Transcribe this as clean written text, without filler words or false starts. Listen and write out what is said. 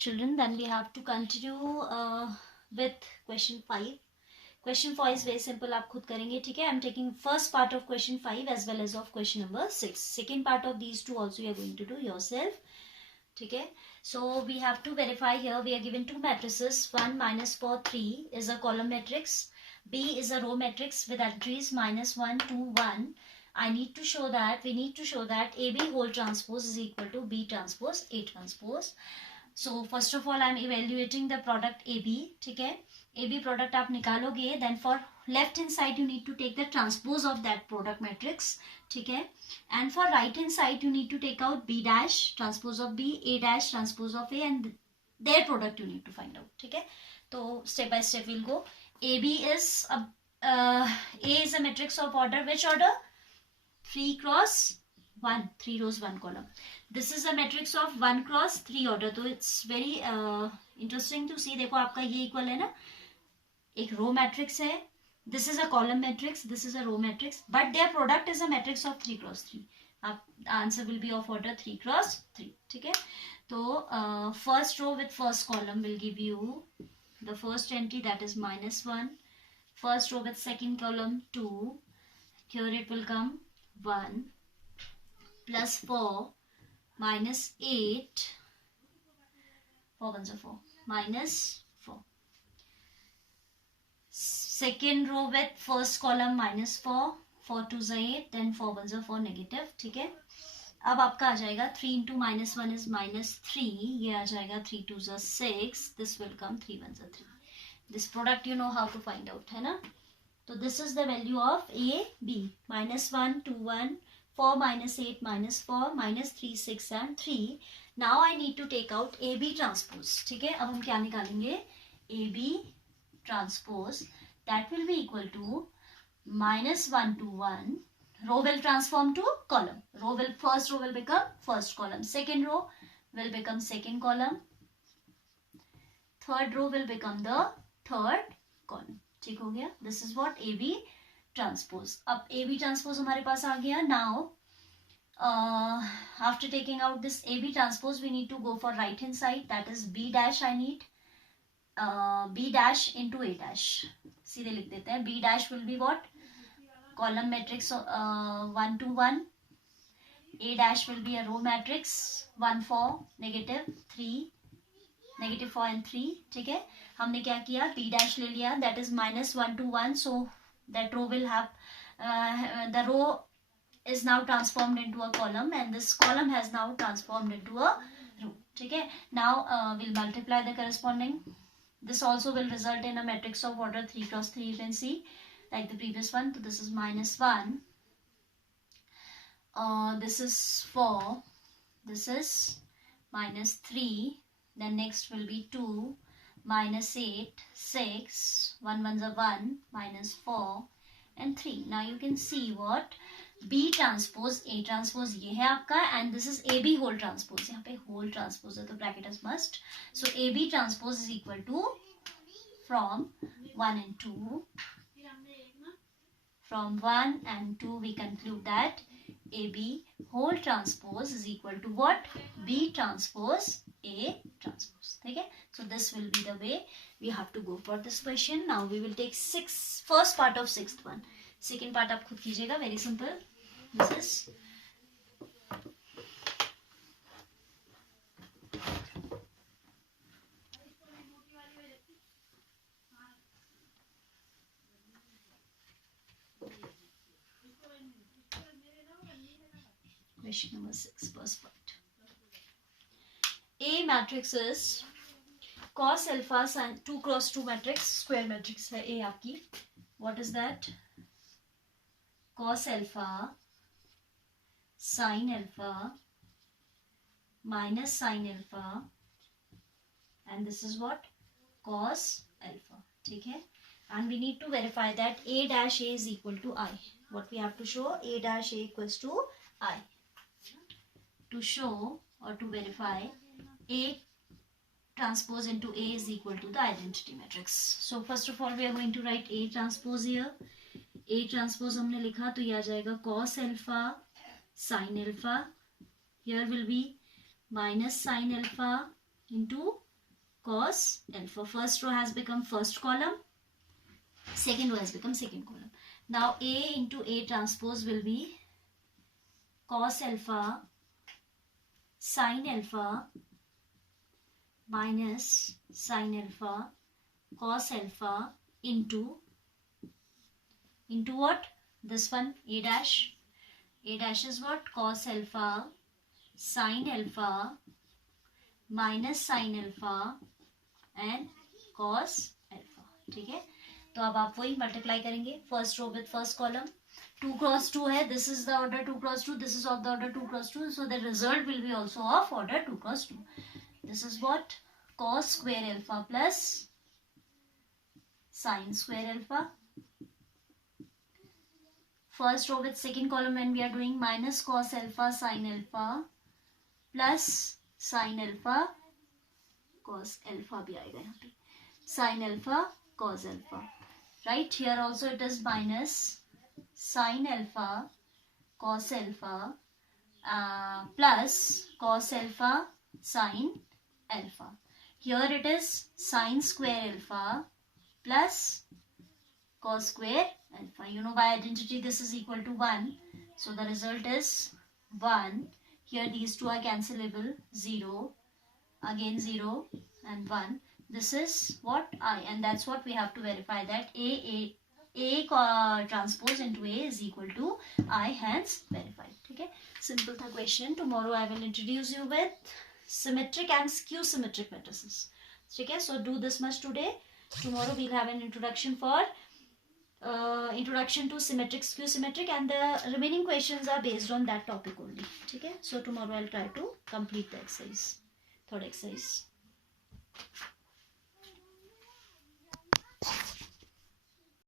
children, then we have to continue with question 5. Question 4 is very simple, आप खुद करेंगे, ठीक है. I'm taking first part of question 5 as well as of question number 6. Second part of these two also you are going to do yourself, ठीक है. So we have to verify here. We are given two matrices. 1 minus 4 3 is a column matrix. B is a row matrix with entries minus 1 2 1. I need to show that, we need to show that AB whole transpose is equal to B transpose A transpose. So first of all I am evaluating the product AB, ठीक है. AB product आप निकालोगे, then for left hand side you need to take the transpose of that product matrix, ठीक है. And for right hand side you need to take out B dash transpose of B, A dash transpose of A, and their product you need to find out, ठीक है. तो step by step we'll go. AB is A is a matrix of order, which order? 3 cross 1, 3 rows 1 column. This is a matrix of 1 cross 3 order. तो it's very interesting to see. देखो आपका ये equal है ना, एक row matrix है, this is a column matrix, this is a row matrix, but their product is a matrix of 3 cross 3. आप answer will be of order 3 cross 3, ठीक है. तो first row with first column will give you the first entry, that is -1. First row with second column 2, here it will come 1 plus 4 minus 8, 4 ones are 4, minus 4. Second row with first column -4, 4 2s are 8, then 4 ones are 4 negative, ठीक है. अब आपका आ जाएगा 3 into -1 is -3, ये आ जाएगा 3 2s are 6, this will come 3 ones are 3. This product you know how to find out, है ना. तो this is the value of A, B. -1, 2, 1, 4, -8, -4, -3, 6 and 3. Now I need to take out AB transpose, ठीक है. अब हम क्या निकालेंगे? AB transpose, that will be equal to -1 to 1. Row will transform to column. First row will become first column. Second row will become second column. Third row will become the third column. ठीक हो गया. This is what AB transpose. अब AB transpose हमारे पास आ गया. Now after taking out this AB transpose, we need to go for right hand side, that is B dash. I need B dash into A dash. सीधे लिख देते हैं. B dash will be what? Column matrix 1 to 1. A dash will be a row matrix 1 4 negative 3 negative 4 and 3, ठीक है. हमने क्या किया? B dash ले लिया, that is -1 to 1. So that row will have the row is now transformed into a column, and this column has now transformed into a row, ठीक है. Now we'll multiply the corresponding. This also will result in a matrix of order 3 cross 3, you can see, like the previous one. So this is -1, this is 4, this is -3, then next will be 2, -8, 6, 1 ones are 1, -4 and 3. Now you can see what B transpose A transpose ये है आपका, and this is AB whole transpose. यहाँ पे whole transpose है तो bracket is must. So AB transpose is equal to, from 1 and 2, from 1 and 2 we conclude that AB whole transpose is equal to what? B transpose A transpose, ठीक है. So this will be the way we have to go for this question. Now we will take first part of sixth one. Second part आप खुद कीजिएगा, very simple. This is question number 6, first part. A matrix is cos alpha sin 2 cross 2 matrix, square matrix है A आपकी. What is that? Cos alpha sin alpha minus sin alpha, and this is what? Cos alpha, ठीक है. And we need to verify that A dash A is equal to I. What we have to show? A dash A equals to I. To show or to verify A transpose into A is equal to the identity matrix. So first of all we are going to write A transpose here. A transpose हमने लिखा तो ये आ जाएगा cos alpha sin alpha. Here will be minus sin alpha into cos alpha. First row has become first column, second row has become second column. Now A into A transpose will be cos alpha sin alpha minus sin alpha cos alpha into what? This one, A dash. A dash is what? Cos alpha sin alpha minus sin alpha and cos alpha. ठीक है, तो अब आप वही multiply करेंगे first row with first column. 2 cross 2 है, this is the order 2 cross 2, this is of the order 2 cross 2, so the result will be also of order 2 cross 2. This is what? Cos square alpha plus sin square alpha. First row with second column when we are doing minus cos alpha sin alpha plus sin alpha cos alpha भी आएगा यहाँ पे, sin alpha cos alpha. Right, here also it is minus sin alpha cos alpha plus cos alpha sin alpha. Here it is sin square alpha plus cos square alpha. You know by identity this is equal to 1. So the result is 1. Here these two are cancelable. 0. Again 0 and 1. This is what? I. And that's what we have to verify, that A transpose into A is equal to I, hence verified. Okay. Simple tha question. Tomorrow I will introduce you with symmetric and skew symmetric matrices. Okay. So do this much today. Tomorrow we'll have an introduction for introduction to symmetric, skew symmetric, and the remaining questions are based on that topic only. Okay. So tomorrow I'll try to complete the exercise, third exercise.